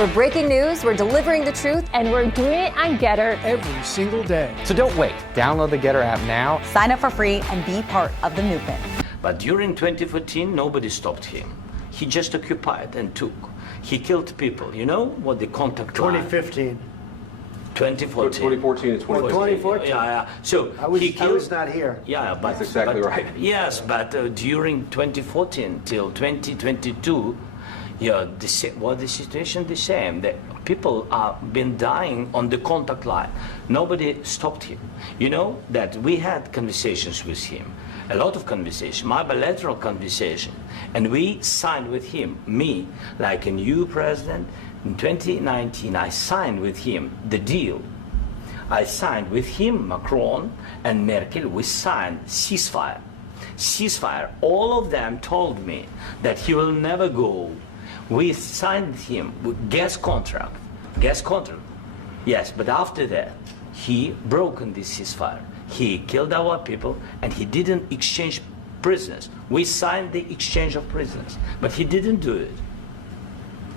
We're breaking news, we're delivering the truth, and we're doing it on Getter every single day. So don't wait. Download the Getter app now. Sign up for free and be part of the movement. But during 2014, nobody stopped him. He just occupied and took. He killed people. You know what the contact line? 2015. 2014. 2014 and 2014. 2014. Yeah. So I was not here. Yeah, but that's exactly right. Yes, but during 2014 till 2022, yeah, the situation the same. The people have been dying on the contact line. Nobody stopped him. You know that we had conversations with him, a lot of conversation, my bilateral conversation, and we signed with him, me, like a new president. In 2019, I signed with him the deal. I signed with him, Macron and Merkel, we signed ceasefire. Ceasefire. All of them told me that he will never go. We signed him with gas contract. Gas contract. Yes, but after that, he broken this ceasefire. He killed our people and he didn't exchange prisoners. We signed the exchange of prisoners, but he didn't do it.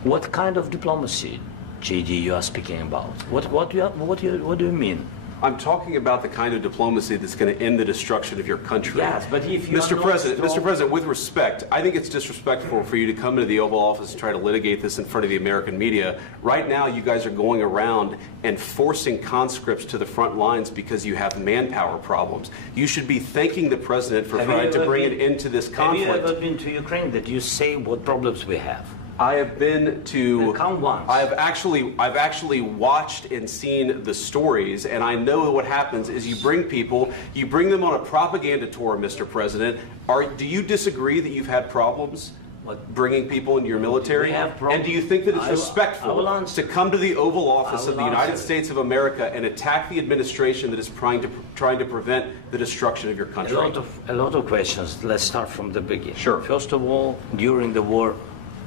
What kind of diplomacy, JD, you are speaking about? What do you mean? I'm talking about the kind of diplomacy that's going to end the destruction of your country. Yes, but if you Mr. President, with respect, I think it's disrespectful for you to come into the Oval Office and try to litigate this in front of the American media. Right now, you guys are going around and forcing conscripts to the front lines because you have manpower problems. You should be thanking the President for trying to bring an end to this conflict. Have you ever been to Ukraine that you say what problems we have? I have been to. Come once. I've actually watched and seen the stories, and I know what happens is you bring them on a propaganda tour, Mr. President. Do you disagree that you've had problems bringing people into your military? And do you think that it's respectful to come to the Oval Office of the United States of America and attack the administration that is trying to prevent the destruction of your country? A lot of questions. Let's start from the beginning. Sure. First of all, during the war,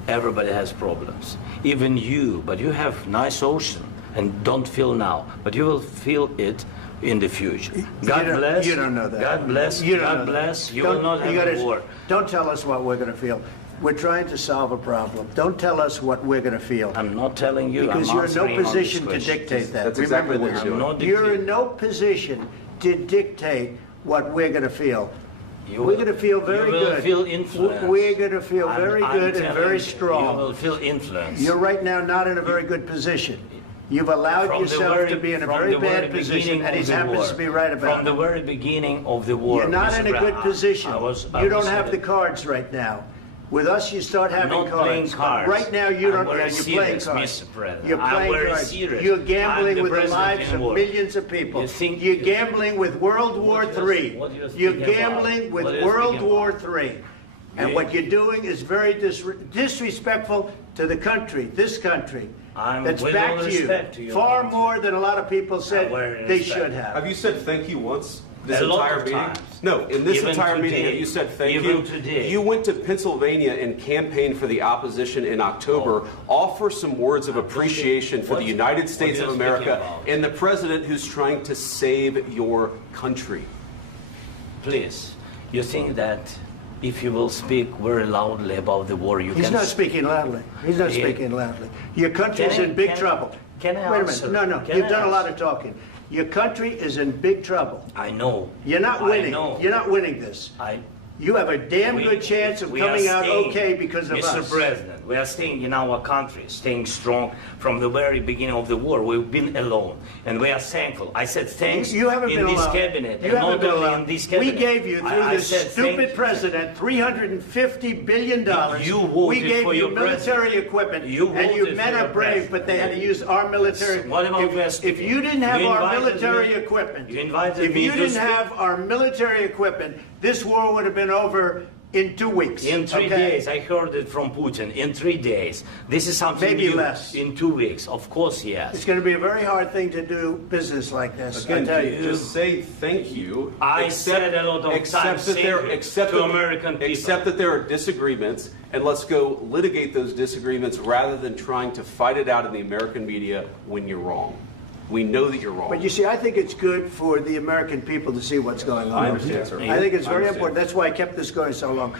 everybody has problems, even you, but you have nice ocean and don't feel now, but you will feel it in the future. God bless. You don't know that. God bless. God bless. You will not have a war. Don't tell us what we're going to feel. We're trying to solve a problem. Don't tell us what we're going to feel. I'm not telling you. Because you're in no position to dictate that. That's exactly what you're doing. You're in no position to dictate what we're going to feel. We're going to feel very good. You will feel influence. We're going to feel very good and very strong. You will feel influence. You're right now not in a very good position. You've allowed yourself to be in a very bad position, and he happens to be right about it. From the very beginning of the war. You're not in a good position. You don't have the cards right now. With us, you start having cards. Right now, you don't. You're playing cards. You're playing cards. You're gambling with the lives of millions of people. You're gambling with World War III. You're gambling with World War III. And what you're doing is very disrespectful to the country, this country. That's back to you. Far more than a lot of people said they should have. Have you said thank you once? This entire meeting? No, in this entire meeting, have you said thank you? You went to Pennsylvania and campaigned for the opposition in October. Offer some words of appreciation for the United States of America and the president who's trying to save your country. Please, you think that if you will speak very loudly about the war, you can... He's not speaking loudly. He's not speaking loudly. Your country's in big trouble. Can I Wait a minute. No. You've done a lot of talking. Your country is in big trouble. I know. You're not winning. You're not winning this. You have a damn good chance of coming out okay because of us. Mr. President, we are staying in our country, staying strong from the very beginning of the war. We've been alone, and we are thankful. I said thanks in this cabinet. You haven't been alone. We gave you, through this stupid president, $350 billion. We gave you military equipment, and you men are brave, but they had to use our military. If you didn't have our military equipment, this war would have been over in 2 weeks. In 3 days. I heard it from Putin. In 3 days. This is something maybe new. Less. In 2 weeks. Of course, yes. It's going to be a very hard thing to do business like this. Again, just say thank you. I said a lot of times to American people. Accept that there are disagreements, and let's go litigate those disagreements rather than trying to fight it out in the American media when you're wrong. We know that you're wrong. But you see, I think it's good for the American people to see what's going on. I understand, sir. I think it's very important. That's why I kept this going so long.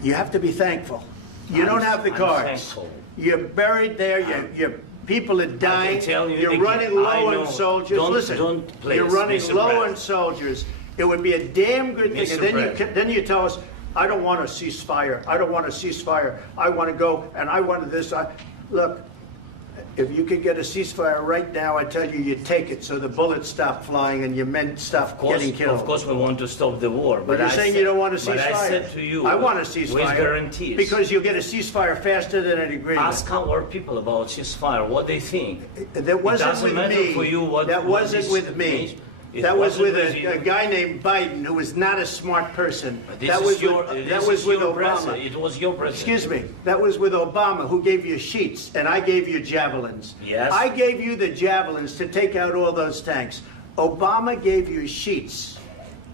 You have to be thankful. You don't have the cards. Thankful. You're buried there. Your people are dying. Tell you You're again, running low on soldiers. Don't please, you're running Mr. low President. on soldiers. It would be a damn good thing. Mr. And then you tell us, I don't want a ceasefire. I don't want a ceasefire. I want to go and I want this. Look, if you could get a ceasefire right now, I tell you, you take it so the bullets stop flying and your men stop getting killed. Of course, we want to stop the war. But you're saying you don't want a ceasefire. But I said to you, I want a ceasefire. with guarantees. Because you'll get a ceasefire faster than an agreement. Ask our people about ceasefire, what they think. That wasn't it doesn't with matter me. For you what, that what wasn't with me. That was with a guy named Biden, who was not a smart person. That was with Obama. It was your president. Excuse me. That was with Obama, who gave you sheets, and I gave you javelins. Yes. I gave you the javelins to take out all those tanks. Obama gave you sheets.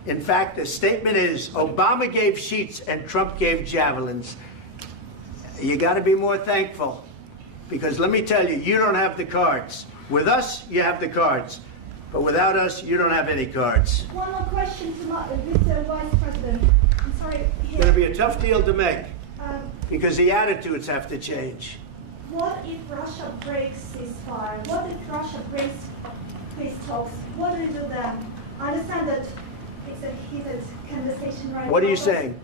In fact, the statement is Obama gave sheets and Trump gave javelins. You got to be more thankful, because let me tell you, you don't have the cards. With us, you have the cards. But without us, you don't have any cards. One more question to Mr. Vice President. I'm sorry. It's going to be a tough deal to make, because the attitudes have to change. What if Russia breaks ceasefire? What if Russia breaks peace talks? What do you do then? I understand that it's a heated conversation right now. What are you saying?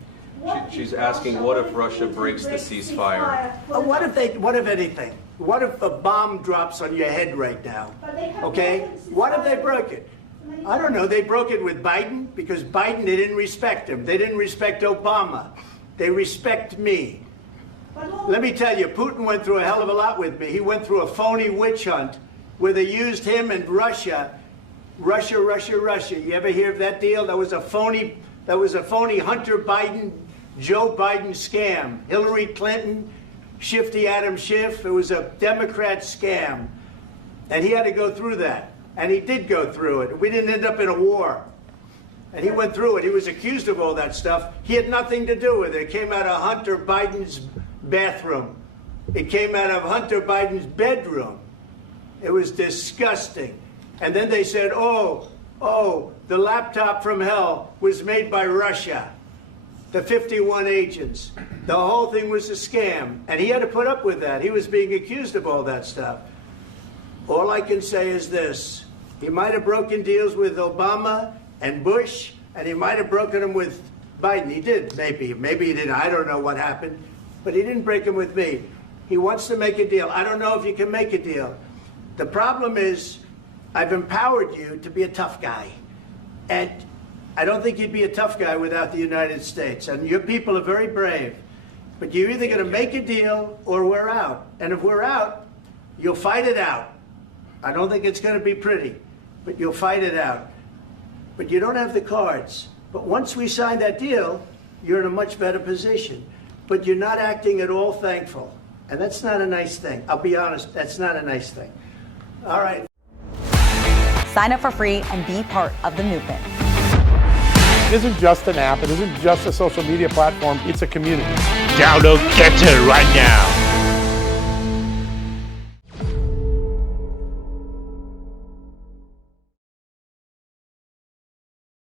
She's asking, what if Russia breaks the ceasefire? What if anything? What if a bomb drops on your head right now? Okay? What if they broke it? I don't know. They broke it with Biden, because Biden, they didn't respect him. They didn't respect Obama. They respect me. Let me tell you, Putin went through a hell of a lot with me. He went through a phony witch hunt where they used him and Russia. Russia. You ever hear of that deal? That was a phony Hunter Biden, Joe Biden scam. Hillary Clinton, Shifty Adam Schiff. It was a Democrat scam. And he had to go through that. And he did go through it. We didn't end up in a war. And he went through it. He was accused of all that stuff. He had nothing to do with it. It came out of Hunter Biden's bathroom. It came out of Hunter Biden's bedroom. It was disgusting. And then they said, oh, the laptop from hell was made by Russia. The 51 agents. The whole thing was a scam. And he had to put up with that. He was being accused of all that stuff. All I can say is this. He might have broken deals with Obama and Bush, and he might have broken them with Biden. He did, maybe. Maybe he didn't. I don't know what happened. But he didn't break them with me. He wants to make a deal. I don't know if you can make a deal. The problem is, I've empowered you to be a tough guy. And I don't think you'd be a tough guy without the United States. And your people are very brave. But you're either going to make a deal or we're out. And if we're out, you'll fight it out. I don't think it's going to be pretty, but you'll fight it out. But you don't have the cards. But once we sign that deal, you're in a much better position. But you're not acting at all thankful. And that's not a nice thing. I'll be honest, that's not a nice thing. All right. Sign up for free and be part of the movement. It isn't just an app. It isn't just a social media platform. It's a community. Download Get It right now.